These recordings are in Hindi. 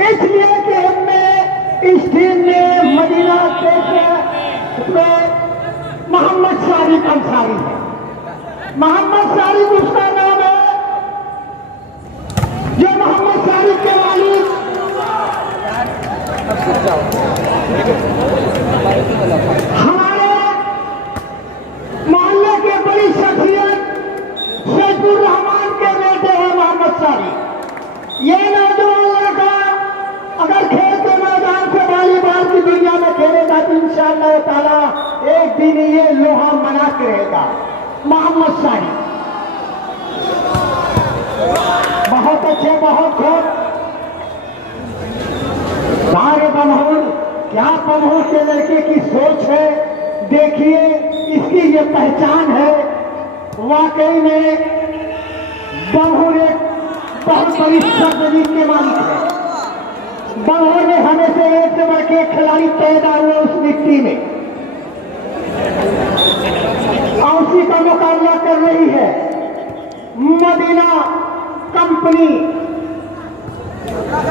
इसलिए कि हमने इस टीम में मदीना में मोहम्मद सारिक अंसारी है। मोहम्मद सारिक उसका नाम है जो मोहम्मद सारिक के वालिद हमारे मोहल्ले के बड़ी शख्सियत सैफुर रहमान के बेटे हैं मोहम्मद सारिक। ये नौजवान लड़का अगर खेल के मैदान से वॉलीबॉल की दुनिया में खेलेगा तो इंशाअल्लाह ताला एक दिन ये लोहा मना के रहेगा। मोहम्मद सारिक बहुत अच्छे, बहुत खूब सारे बमहूर, क्या बमहूर के लड़के की सोच है। देखिए इसकी ये पहचान है। वाकई में बमहूर एक बहुत बड़ी सरजमी के मालिक है। बमहूर ने हमें से एक से बढ़ के खिलाड़ी पैदा हुए उस मिट्टी में, और उसी का मुकाबला कर रही है मदीना कंपनी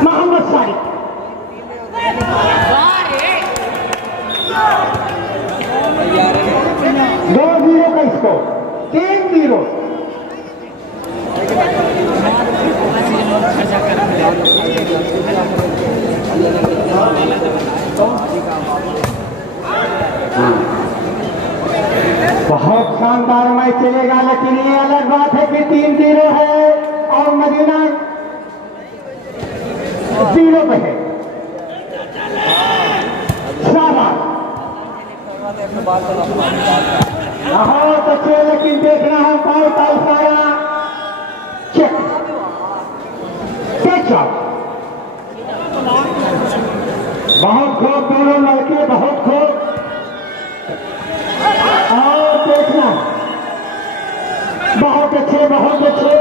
मोहम्मद सारिक। 2-0 का स्कोर, 3-0। बहुत शानदार मैच चलेगा, लेकिन ये अलग बात है कि 3-0 है और मदीना 0 पे है। शाबाश, बहुत अच्छे, लेकिन देखना है बॉल का इशारा। चेक कैचअप, बहुत खूब दोनों लड़के, बहुत खूब। और देखना, बहुत अच्छे, बहुत अच्छे।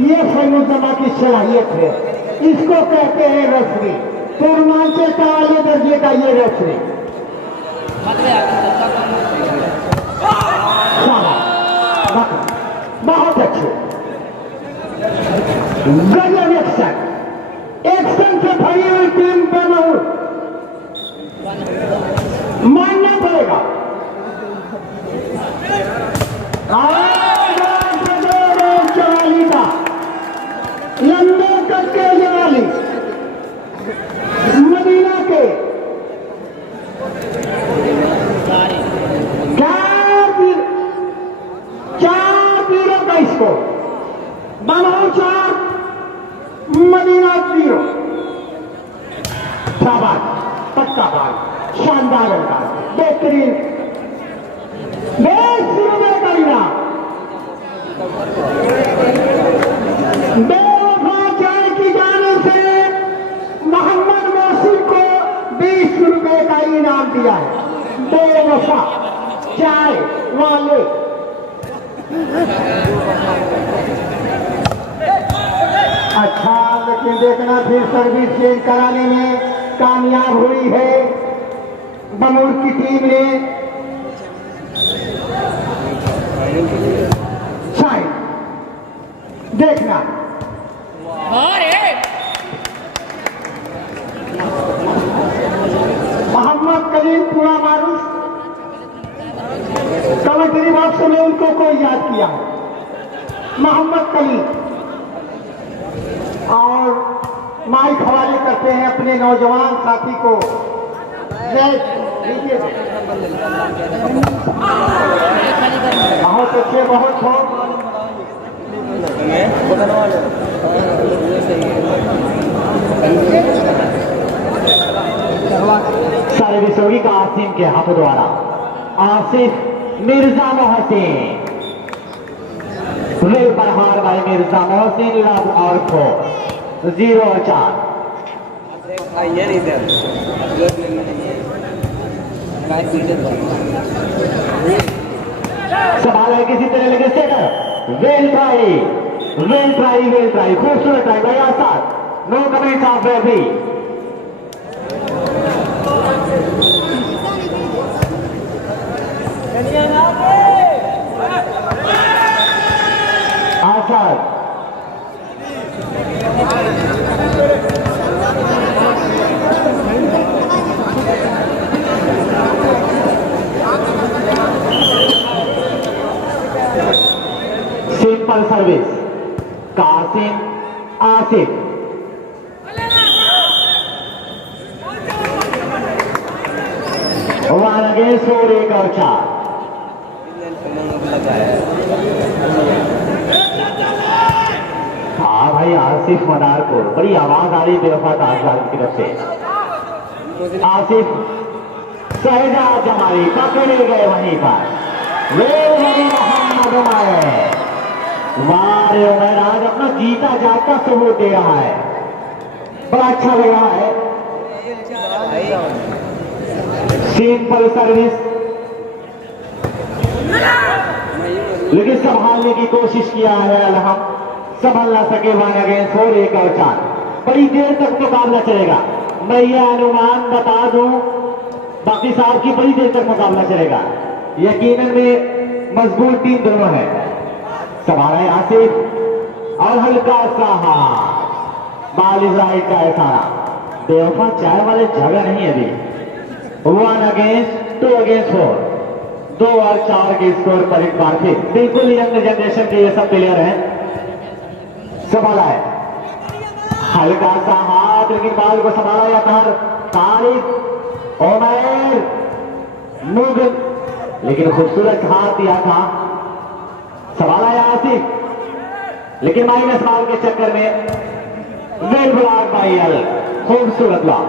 ये फनुजमा की सलाहियत है, इसको कहते हैं रेफरी। पूर्वांचल का आले दर्जे का ये रेफरी। बहुत अच्छे, गजब एक्शन से भरी हुई टीम बमहूर मानना पड़ेगा। लंबे करके जवाली मदीना के 4-0 का स्कोर। बमहूर 4, मदीना 0। शाबाश, पक्का बाल, शानदार अंदाज, बेहतरीन, बेवफा चाय की जानिब से मोहम्मद मोहसिन को 20 रुपए का इनाम दिया है। बेवफा चाय वाले। अच्छा, लेकिन देखना फिर सर्विस चेंज कराने में कामयाब हुई है बमूर की टीम ने। शायद देखना, मोहम्मद कलीम पूरा मारूफ कमेंट्री बॉक्स में उनको कोई याद किया, मोहम्मद कलीम। और माइक हवाले करते हैं अपने नौजवान साथी को। बहुत अच्छे, बहुत हो। सारे विश्वगी का आसिम के हाथों द्वारा आसिफ मिर्जा मोहसिन, रेल पर हार भाई मिर्जा मोहसिन, लाभ और खो 0-4। सवाल है किसी तरह लगे setter. Well try, well try, well try, खूबसूरत ट्राई भाई Asad. No comments of referee. Asad one against 4 1 और 4। हाँ भाई आसिफ मदारपुर, बड़ी आवाज आ रही बेवफा ताजदार की तरफ से। आसिफ शहजाद जमाली पकड़े गए वहीं पर, मोहम्मद उमर वारे उमर आज अपना जीता जागता सबूत दे रहा है, बड़ा अच्छा लग रहा है। सिंपल सर्विस लेकिन संभालने की कोशिश किया है अलहम, संभल ना सके। 1 अगेंस्ट 4 1 और 4। बड़ी देर तक मुकाबला चलेगा, मैं ये अनुमान बता दूं बाकी साहब की, बड़ी देर तक मुकाबला चलेगा। यकीनन में मजबूत टीम दोनों है। संभाला है आसिफ और हल्का सा बाल इजराइल का है सारा, बेवफा चाय वाले जगह नहीं अभी। 1 अगेंस्ट 2 अगेंस्ट 4, 2 और 4 के स्कोर पर एक बार फिर बिल्कुल यंग जनरेशन के ये सब प्लेयर हैं। संभाला है हल्का सा हाथ, लेकिन बाल को संभाला जाता है तारिक उमर मुगल, लेकिन खूबसूरत हाथ दिया था। संभाला है आसिफ, लेकिन माइनस बाल के चक्कर में वेल ब्लॉक बाई अल, खूबसूरत ब्लॉक।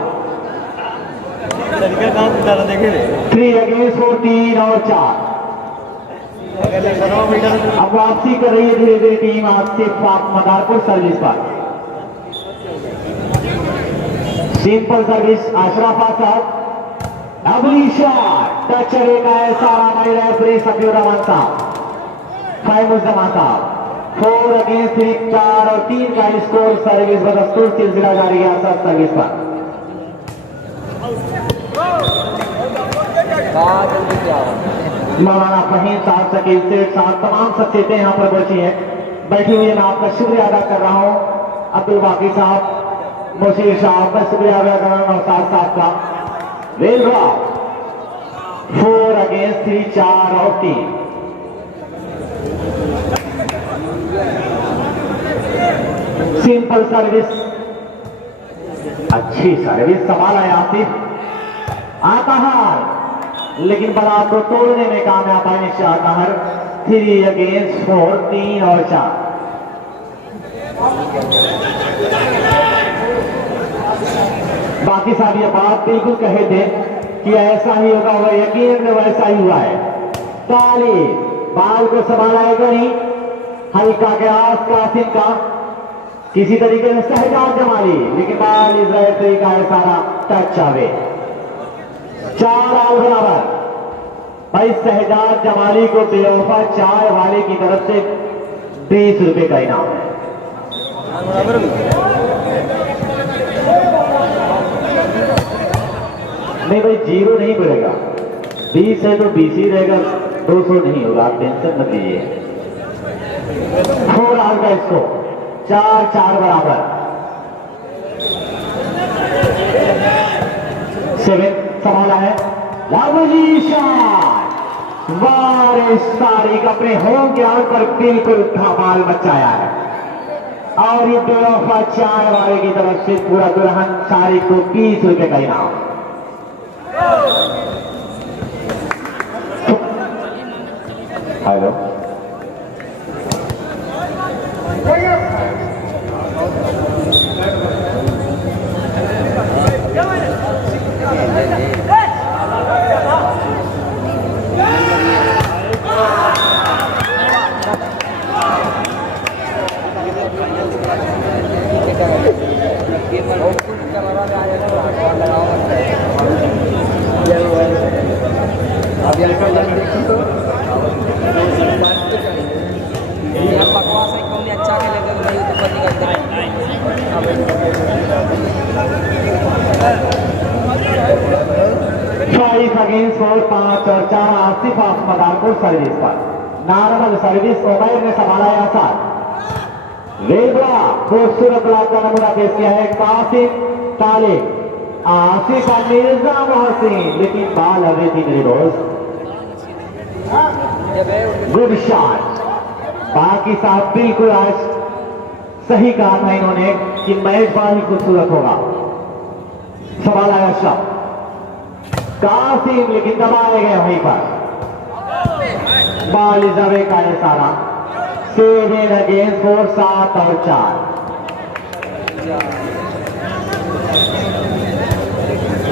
3 अगेंस्ट 4 3 और 4। अब वापसी कर रही है धीरे धीरे टीम आसिफ मदारपुर सर्विस पर। सिंपल सर्विस अशरफ साहब, डबली शॉट टच करेगा सारा माई रेफरी सफीउर रहमान साहब, फैमुज्जमा साहब। 4 अगेंस्ट 3 4 और 3 का स्कोर सर्विस बदस्तूर सिलसिला जारी है आसाद सर्विस पर। मौलाना फहीम साहब, शकील सेठ साहब, तमाम शख्सियतें यहाँ पर बैठी हैं, बैठी हुई है। मैं आपका शुक्रिया अदा कर रहा हूँ। अब्दुल बाकी साहब, मुशीर साहब का शुक्रिया अदा कर रहा हूँ, नौसाद साहब का। वेल ड्रॉप 4 अगेंस्ट 3 4 और 3। सिंपल सर्विस, अच्छी सर्विस, संभाला है आसिफ, आता है लेकिन बड़ा को तोड़ने में कामयाब है निश्चय आता है। 3 अगेंस्ट 4 3 और 4। बाकी साहब ये बात बिल्कुल कहे थे कि ऐसा ही होगा, वह यकीन में वैसा ही हुआ है। ताली बाल को संभालाएगा नहीं, हल्का के आस कासिम का किसी तरीके से शहजाद जमाली, लेकिन बाल इजराइल तरीका है सारा टच आवे। 4 आल बराबर। भाई शहजाद जमाली को बेवफा चाय वाले की तरफ से 20 रुपए का इनाम है। नहीं भाई, 0 नहीं बढ़ेगा, 20 है तो 20 ही रहेगा, 200 नहीं होगा, आप टेंशन मत लीजिए। 4 आल का इसको 4 4 बराबर। 7 संभाला है लावली शॉट, वारिस तारिक अपने होम ग्राउंड पर बिल्कुल धमाल मचाया है। और ये बेवफा चाय वाले की तरफ से पूरा दुल्हन तारिक को 20 रुपए का इनाम। हेलो बकवास है, कौन अच्छा खेलेगा नहीं तो पति करता है। 5 अगेंस्ट 4 5 और 4 आसिफ मदारपुर सर्विस पर। नॉर्मल सर्विस उमैर ने संभाला है आसाद। रेबड़ा खूबसूरत ब्लॉक का नमूना पेश किया है कासिम तालिक, आसिफ का मिर्जा मोहसिन, लेकिन बाल अवे थी मेरे दोस्त। Good shot. बाकी साहब बिल्कुल आज सही कहा था इन्होंने कि मैच बड़ा ही खूबसूरत होगा। संभाला है अशरफ, कासिम लेकिन दबाए गए वहीं पर। बॉल इज अवे का इशारा। 7 अगेंस्ट 4, 7 और 4।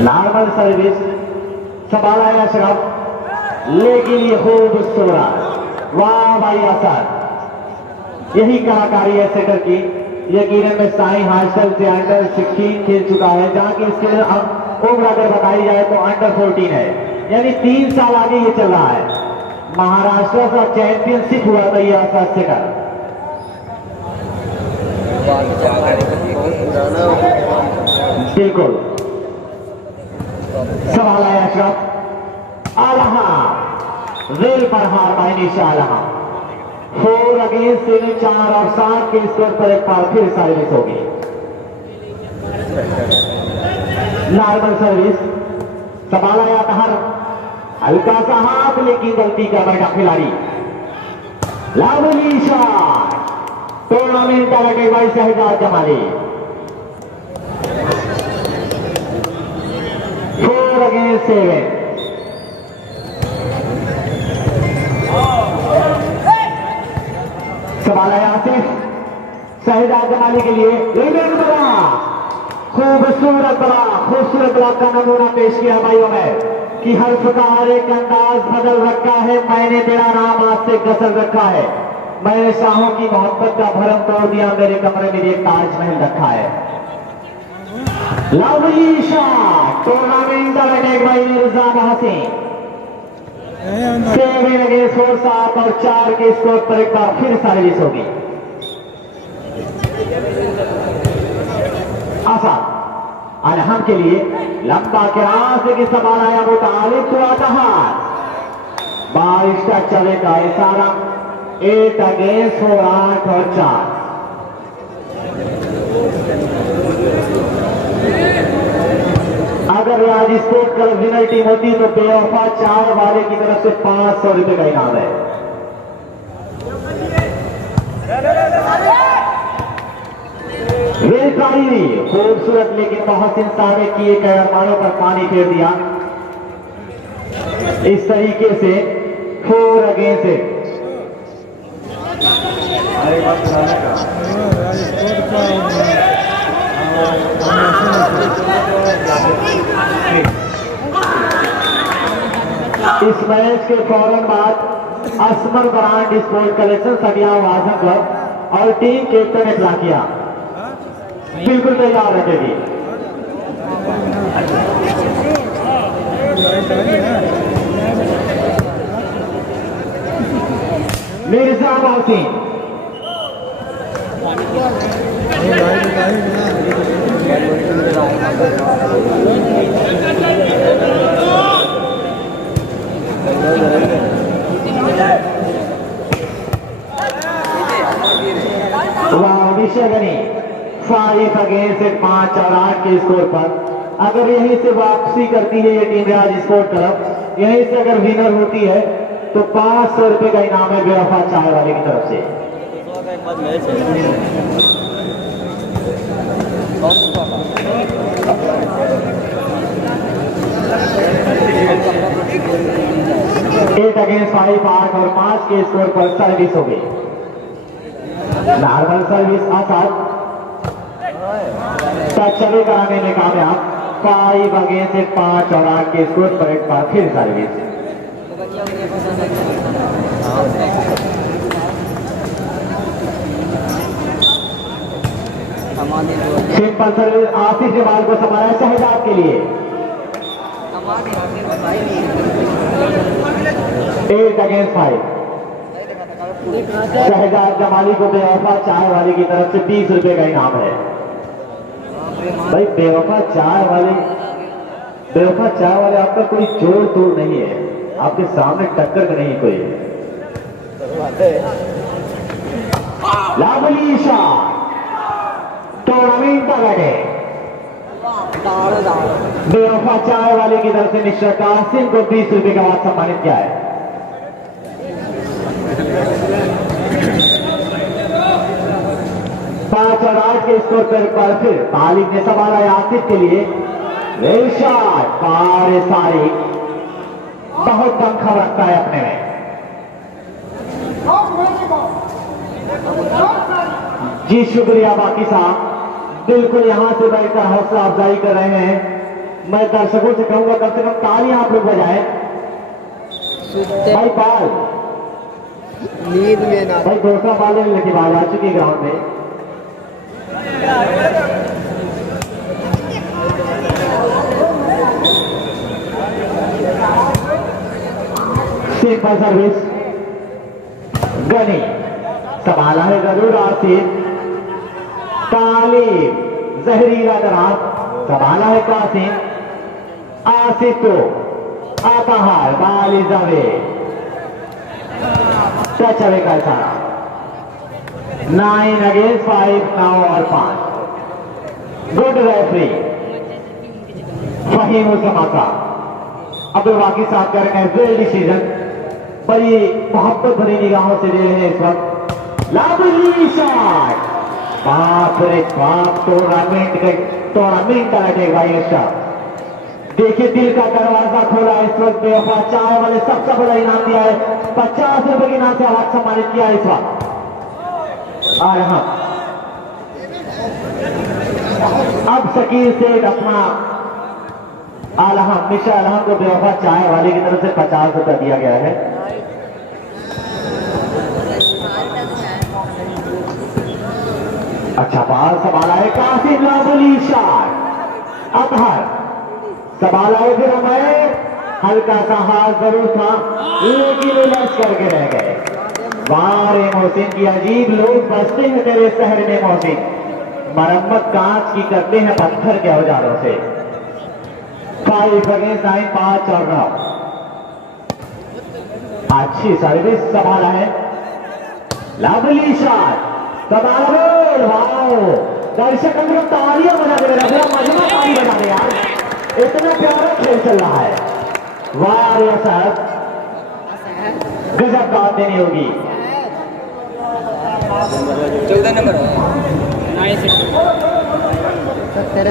नॉर्मल सर्विस संभाला है अशरफ, लेकिन ये खूबसूरत। वाह भाई असद, यही कलाकारी है सेटर की। यकीनन में साई हास्टल से अंडर 16 खेल चुका है, जहां की इसके उम्र अगर बताई जाए तो अंडर 14 है, यानी 3 साल आगे ये चल रहा है। महाराष्ट्र का चैंपियनशिप हुआ था ये असद सेटर। बिल्कुल सवाल है अशरफ। आलहा रेल पर हार बाई निशा आलहा। 4 अगेंस्ट 7, 4 और 7 के स्कोर पर एक बार फिर सर्विस होगी। नॉर्मल सर्विस संभाला जाता हर हल्का सा हाथ, लेकिन गलती कर बैठा खिलाड़ी। लवली शॉट, टूर्नामेंट का लगे भाई शहजाद जमाली। 4 अगेंस्ट 7। सवाल है आसिफ शहजाद जमाली के लिए। बड़ा खूबसूरत ब्लॉक का नमूना पेश किया भाइयों में कि हर प्रकार एक अंदाज बदल रखा है। मैंने तेरा नाम आज से गसल रखा है। मैंने शाहों की मोहब्बत का भरम तोड़ दिया, मेरे कमरे में एक ताजमहल रखा है। लवली शॉट, टूर्नामेंट का अटैक भाई मिर्जा हसीन। 7 अगेंस्ट 4, 7 और 4 के स्कोर पर एक बार फिर सर्विस होगी। आसान अलहम के लिए लंबा किरास की सवाल आया मुतालिब हुआ था। बारिश का चले का इशारा। 8 अगेंस्ट 4, 8 और 4। अगर आज स्पोर्ट क्लब विनर टीम होती तो बेवफा 4 वाले की तरफ से 500 रुपए का इनाम है। रेलकारी खूबसूरत, लेकिन बहुत इंसान ने किए गए अरमानों पर पानी फेर दिया। इस तरीके से 4 अगेंस्ट 8। इस मैच के फौरन बाद असमर ब्रांड स्पोर्ट कलेक्शन सगिया वाजन क्लब और टीम कैप्टन इतला किया। बिल्कुल तैयार रखेगी। मिर्जा मौसी विषयगनी 5 अगेंस्ट 5 और 8 के स्कोर पर अगर यहीं से वापसी करती है ये टीम राज स्पोर्ट क्लब, यहीं से अगर विनर होती है तो 500 रुपए का इनाम है बेवफा चाय वाले की तरफ से। एट अगेंस्ट 5, 8 और 5 के स्कोर पर सर्विस हो गई। नॉर्मल सर्विस आसाद चले कराने में कामयाब। 5 अगेंस्ट 5 और 8 के स्कोर पर एक बार फिर service. Simple service Asif Jamal को संभाला शहजाद के लिए। 8 अगेंस्ट 5। शहजाद जमाली को बेवफा चाय वाले की तरफ से 30 रुपए का इनाम है। भाई बेवफा चाय वाले आपका कोई जोड़ तोड़ नहीं है, आपके सामने टक्कर का नहीं कोई। लाभली शाह टूर्नामेंट का गए बेवफा चाय वाले की तरफ से मिस्टर कासिम को 30 रुपए का बाद सम्मानित किया है। पांच और 8 के स्कोर पर फिर तालिब ने सवाल है आसिफ के लिए। रेशाद पारे सारी बहुत दमखम रखता है अपने में। जी शुक्रिया बाकी साहब, बिल्कुल यहां से बैठकर हौसला अफजाई कर रहे हैं। मैं दर्शकों से कहूंगा कम से कम तालियां आप लोग बजाएं। भाई बाल नींद में ना भाई दूसरा बाल लेने की बात आ चुकी है ग्राउंड में। सिंपल सर्विस गनी संभाला है जरूर आसिफ। तालीम जहरीला दराज संभाला है कासिम। आसिफ तो अपहार बाली जावे टच अवे का इशारा। 9 अगेंस्ट 5 9 और 5। गुड रेफरी फहीम समाता अब्दुल वाकी साहब कर रहे हैं वेल डिसीजन। बड़ी मोहब्बत भरी निगाहों से दे रहे हैं इस वक्त। लाभली शॉट बाप रे बाप, टूर्नामेंट का लगे भाई इसका। देखिए दिल का दरवाजा खोला इस वक्त बेवफा चाय वाले सबसे बड़ा इनाम दिया है। 50 रुपए के इनाम से अवार्ड सम्मानित किया इस वक्त। और हाँ अब शकील से अपना आलहम मिशा आलहम को बेवफा चाय वाले की तरफ से 50 रुपया दिया गया है। अच्छा बाल संभाला है कासिम। लाभली शॉट अतहर संभाला है फिर हमें हल्का सा हाथ जरूर था लेकिन उलझ करके रह गए। वारे मोहसिन की अजीब लोग बसते हैं तेरे शहर में मोहसिन। मरम्मत कांच की करते हैं पत्थर के औजारों से। 5 अगेंस्ट 9 5 और 9। अच्छी सर्विस संभाला है। लवली शॉट संभाला। वाओ दर्शक अंदर तालियां बजा दे रहे, मजमा ताली बजा दे यार, इतना प्यारा खेल चल रहा है। वाह रे साहब गजब बात देनी होगी। 14 नंबर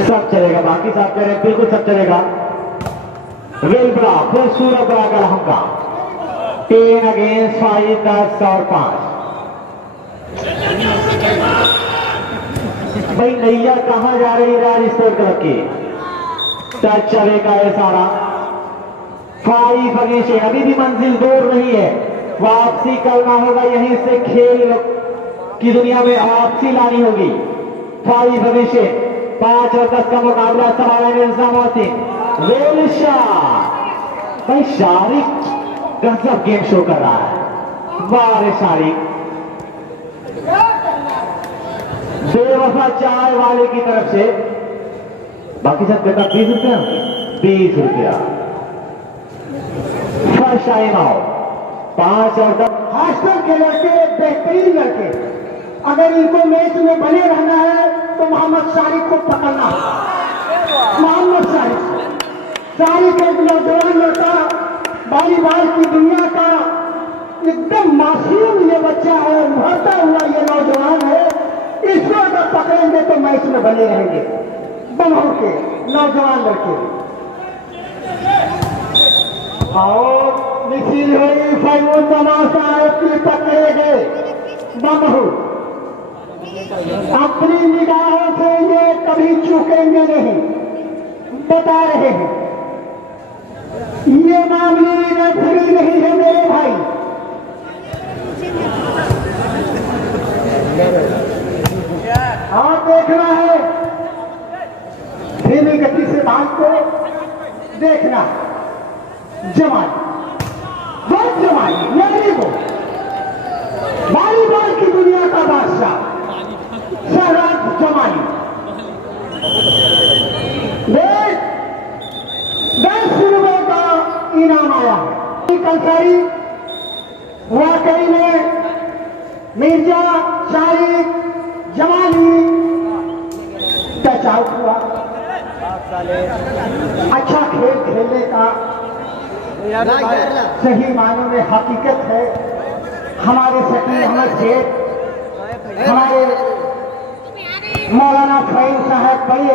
सब चलेगा बाकी साहब कह रहे हैं बिल्कुल सब चलेगा। वेल बड़ा खूबसूरत बड़ा का हमका 10 अगेंस्ट 5 10 और 5। भाई नैया कहां जा रही राज स्पोर्ट क्लब की। टच चलेगा ये सारा। 5 अगेंस्ट 8 अभी भी मंजिल दूर नहीं है। वापसी करना होगा यहीं से, खेल की दुनिया में वापसी लानी होगी। 5 अगेंस्ट 8 5 और 10 का मुकाबला सवाल वेलशा। भाई शारिक गजब गेम शो कर रहा है। वाह शारिक बेवफा चाय वाले की तरफ से बाकी सब कहता 20 रुपया 20 रुपया। फर्स्ट टाइम आओ 5 और 10। हॉस्टल के लड़के बेहतरीन लड़के, अगर इनको मैच में बने रहना है तो मोहम्मद शारिक को पकड़ना है। मोहम्मद शारिक एक नौजवान लड़का, वॉलीबॉल की दुनिया का एकदम मासूम ये बच्चा है, उभरता हुआ ये नौजवान है। इसको अगर पकड़ेंगे तो मैच में बने रहेंगे। बमहू के नौजवान लड़के और मिसिल हुई फैमून तमाशा की पकड़ेंगे। बमहू अपनी निगाहों से ये कभी चूकेंगे नहीं, बता रहे हैं। ये मामूली रेफरी नहीं है मेरे भाई। हाँ देखना है, धीमी गति से बाल को देखना। जमाई बहुत जमाई मेरी को वॉलीबॉल की दुनिया का बादशाह शहराज जमाई। 10 रुपए का इनाम आया है। कंसारी वाकई में मिर्जा शारिक जमाली टच आउट हुआ। अच्छा खेल खेलने का सही मायनों में हकीकत है। हमारे शकील अहमद शेख, हमारे मौलाना फहीम साहब बड़े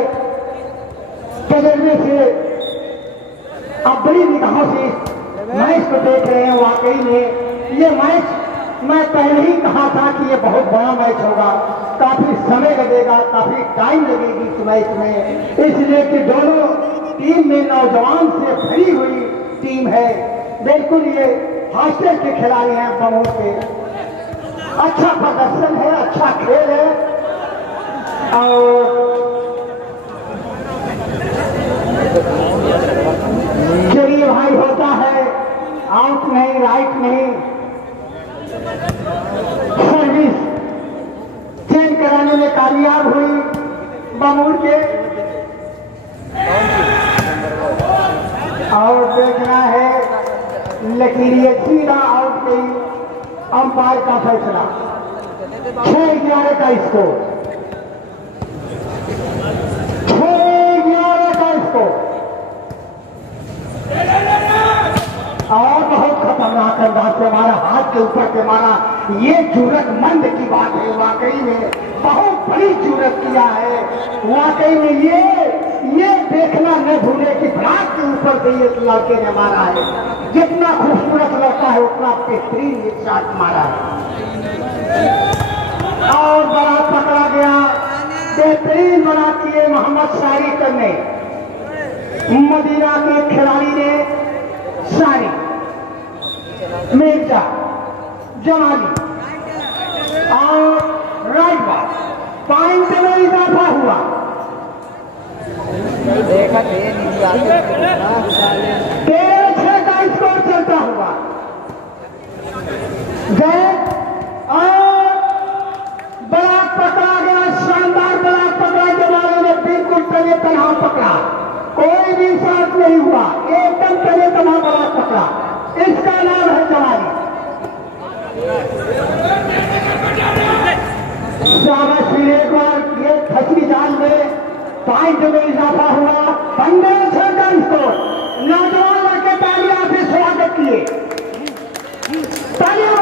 तजर्बे से आप बड़ी निगाहों से मैच को देख रहे हैं। वाकई में ये मैच मैं पहले ही कहा था कि ये बहुत बड़ा मैच होगा, काफी समय लगेगा, काफी टाइम लगेगी इस मैच में, इसलिए कि दोनों टीम में नौजवान से भरी हुई टीम है। बिल्कुल ये हॉस्टल के खिलाड़ी हैं बमूर के। अच्छा प्रदर्शन है, अच्छा खेल है और चलिए भाई होता है, आउट नहीं राइट नहीं, सर्विस चेंज कराने में कामयाब हुई बमूर के। और देखना है लकीरिए सीधा आउट गई, अंपायर का फैसला 6-11 का स्कोर, 6-11 का स्कोर। और बहुत खतरनाक अंदाज से मारा, हाथ के ऊपर से मारा। ये जरूरतमंद की बात है, वाकई में बहुत बड़ी जरूरत किया है। वाकई में ये देखना न भूले कि ब्राक के ऊपर से ये लड़के ने मारा है। जितना खूबसूरत लड़का है उतना बेहतरीन ये शॉट मारा है। और बड़ा पकड़ा गया, बेहतरीन बना किए मोहम्मद शारी करने, मदीना के खिलाड़ी ने शारी, मिर्जा, जमाली और राइट बार पॉइंट में इजाफा हुआ। देखा 13-6 का स्कोर चलता हुआ गए और ब्लॉक पकड़ा गया, शानदार ब्लॉक पकड़ा। जमाली ने बिल्कुल तने तनहा पकड़ा, कोई भी साथ नहीं हुआ, एकदम तने तनहा ब्लॉक पकड़ा। इसका नाम है जमाली। शाबाश, फिर एक बार ये फंसी जाल में पॉइंट में इजाफा हुआ। 15-6 का स्कोर। नौजवान लड़के तालियां से स्वागत किए, तालियां।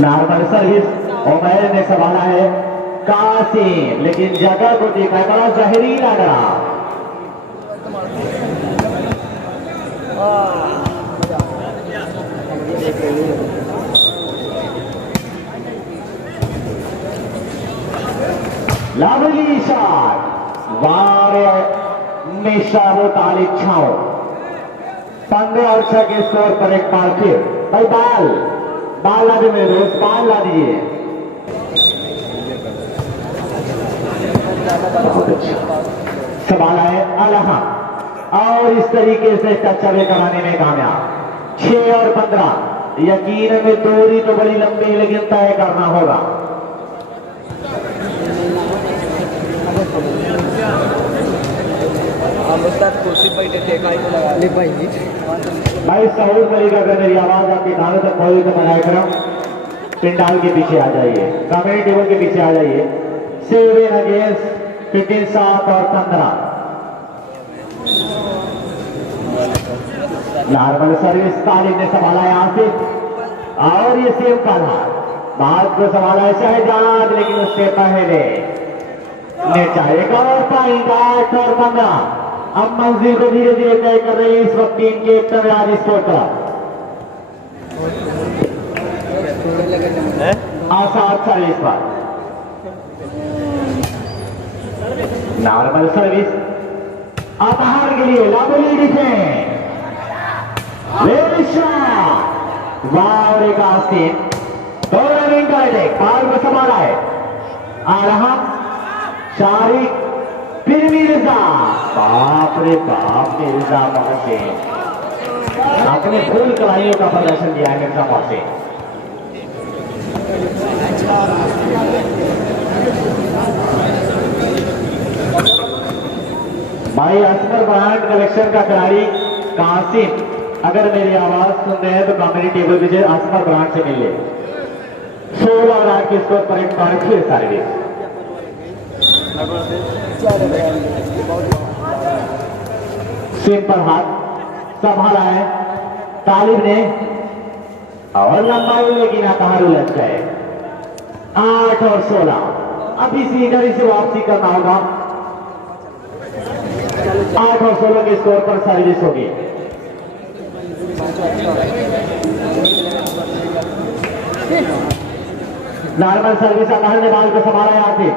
नॉर्मल सर्विस उमैर ने संभाला है कासिम, लेकिन जगह को देखा बड़ा जहरीला लगा। लवली शॉट, वारे निशानो ताली छाओ। 15 और 6 के स्कोर पर एक बार फिर भाई बाल ला दे मेरे दोस्त, बाल ला दीजिए। संभाला है अलहा और इस तरीके से टचअवे कराने में कामयाब। 6 और 15, यकीन में दूरी तो बड़ी लंबी लेकिन तय करना होगा। भाई साउथ मलिक, अगर मेरी आवाज आपके कानों तक पहुंचे तो बनाए क्रम पिंडाल के पीछे आ जाइए, कमेंट टेबल के पीछे आ जाइए। 7 अगेंस्ट 15, 7 और 15। नॉर्मल सर्विस तालिब ने संभाला है आसिफ और ये सेव काला बात को संभाला है शहजाद, लेकिन उससे पहले नेचा एक और पॉइंट 8 और 15। अब मंजिल को धीरे धीरे तय कर रही है इस वक्त टीम के Tamil Nadu sport club. Asad service पर नॉर्मल सर्विस अपहार के लिए लवली डिफेंस, वाह आस्तीन दो रनिंग का अटैक, बाल को संभाला है आ रहा शारिक, फिर मिर्जा, बाप रे बाप, मिर्जा मोहसिन अपने फुल कलाइयों का प्रदर्शन किया है। मिर्जा मोहसिन भाई असमर ब्रांड कलेक्शन का खिलाड़ी कासिम, अगर मेरी आवाज सुन रहे हैं तो कमेंट टेबल पे असमर ब्रांड से मिले। 16 और 8 के स्कोर पर एक बार फिर सर्विस सिंपल हाथ संभाला है तालिब ने और लंबाई लेकिन अपहार उलझ गए। 8 और 16। अभी सीधर इसे वापसी करना होगा। 8 और 16 के स्कोर पर सर्विस होगी। नॉर्मल सर्विस अतहर ने बाल को संभाला यहाँ से।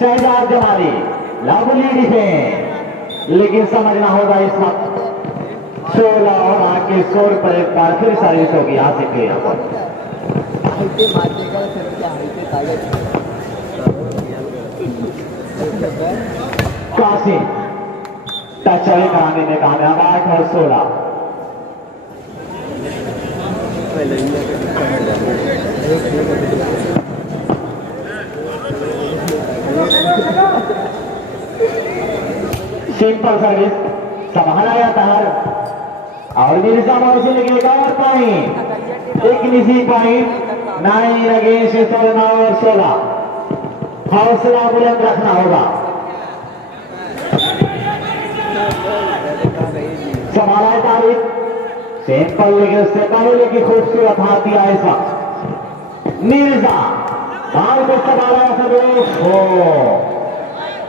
शहजाद जमाली लवली डिफेंस, लेकिन समझना होगा इस वक्त 16 और 8 के स्कोर पर एक बार फिर सर्विस होगी यहाँ से क्लियर पर। कासिम टच अवे कराने में कामयाब। 8 और 16। सिंपल सर्विस संभाला जाता है और मिर्जा मौसी लगे एक और पॉइंट, एक निजी पॉइंट। 9 अगेंस्ट 16 और 16। हौसला बुलंद रखना होगा। संभाला है तारीख सिंपल, लेकिन उससे पहले की खूबसूरत हाथ दिया ऐसा मिर्जा बाल को संभाला सब हो।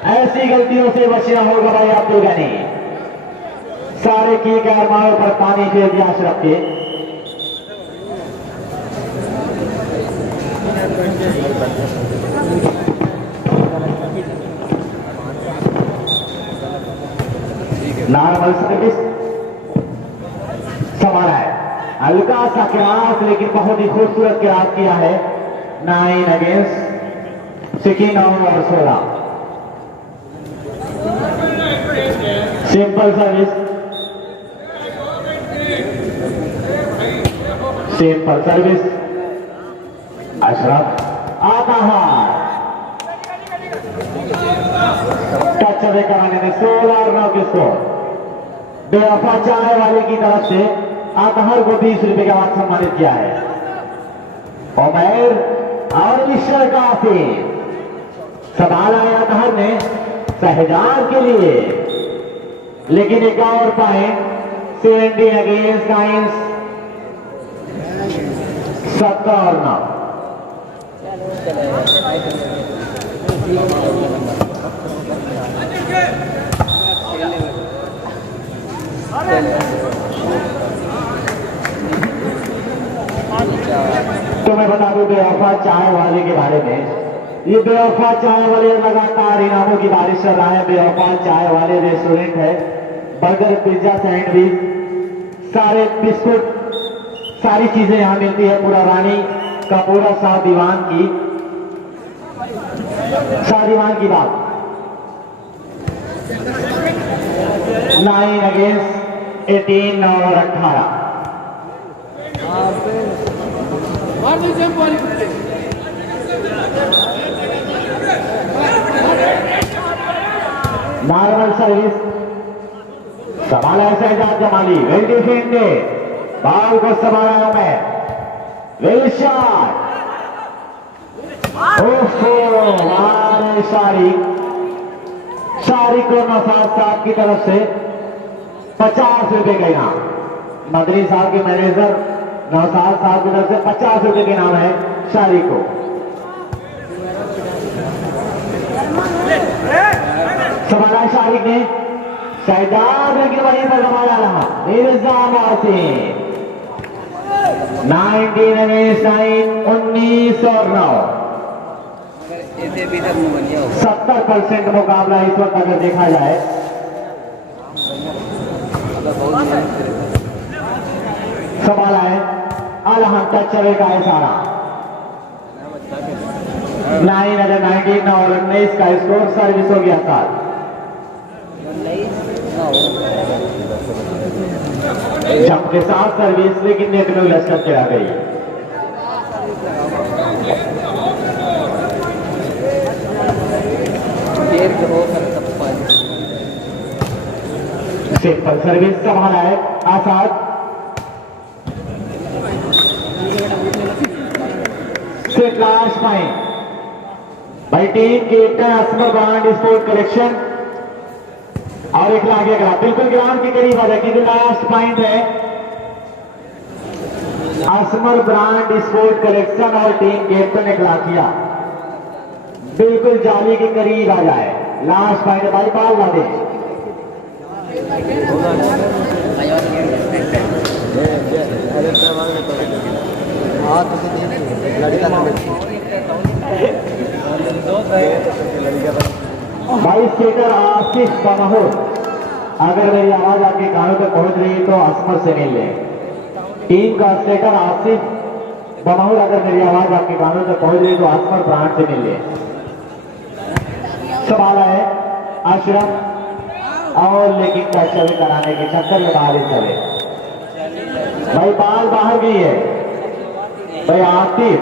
ऐसी गलतियों से बचना होगा भाई आप लोगों ने। सारे की गैरमाओं पर पानी फेर दिया अशरफ के। नॉर्मल सर्विस संभाला है, हल्का सा क्रास, लेकिन बहुत ही खूबसूरत क्रास किया है। 9 अगेंस्ट 16 और 16। Simple service, simple service Ashraf आता है। टच अवे कराने में 16 और 9 के स्कोर। बेवफा चाय वाले की तरफ से अतहर को 20 रुपए के बाद सम्मानित किया है। उमैर और मिश्र काफी संभाला है अतहर ने शहजाद के लिए, लेकिन एक और पॉइंट 17 अगेंस्ट 9। 17 और 9। तो मैं बता दूं बेवफा चाय वाले के बारे में। ये बेवफा चाय वाले लगातार इनामों की बारिश कर रहा है। बेवफा चाय वाले रेस्टोरेंट है, बर्गर, पिज्जा, सैंडविच, सारे बिस्कुट, सारी चीजें यहाँ मिलती है। पूरा रानी का पूरा शाह दीवान की बात। 9 अगेंस्ट 18 और 18। नॉर्मल सर्विस संभाला है Shahzad Jamali. Well defended, ball को संभाला मैं। Well shot. शारिक को नौसाद साहब की तरफ से 50 रुपए का इनाम। मदरी साहब के मैनेजर नौसाद साहब की तरफ से 50 रुपए के इनाम है शारिक को। संभाला शारिक ने शहजाद, लेकिन वहीं पर संभाला रहा मिर्जा मौसी। 19 अगेंस्ट 9। 19 और 9। 70% मुकाबला इस वक्त अगर देखा जाए। संभाला है अलहम, टच चलेगा इशारा। 9 अगर 19 और 19 का स्कोर। सर्विस हो गया 7। जब के साथ सर्विस, लेकिन नेट में लश्कर के आ गई। सिंपल सर्विस संभाला है आसाद। से लास्ट पॉइंट भाई टीम कैप्टन असमर ब्रांड स्पोर्ट कलेक्शन और एक लाख ग्राम बिल्कुल ग्राउंड के करीब आ जाए। लास्ट पॉइंट है असमर ब्रांड स्पोर्ट कलेक्शन और टीम कैप्टन 1 लाख। बिल्कुल जाली के करीब आ जाए। लास्ट फाइनल भाई बाल ना दे। हाँ तो लड़का भाई स्केटर आशीष बमहोर, अगर मेरी आवाज आपके कानों तक पहुंच रही है तो असमत से मिल ले। टीम का स्केटर आशीष बमहोर, अगर मेरी आवाज आपके कानों तक पहुंच रही है तो असमत ब्रांड से मिल ले। सवाल है अशरफ और लेकिन टच कराने के चक्कर में बाहर चले। भाई बाल बाहर गई है भाई आतिफ।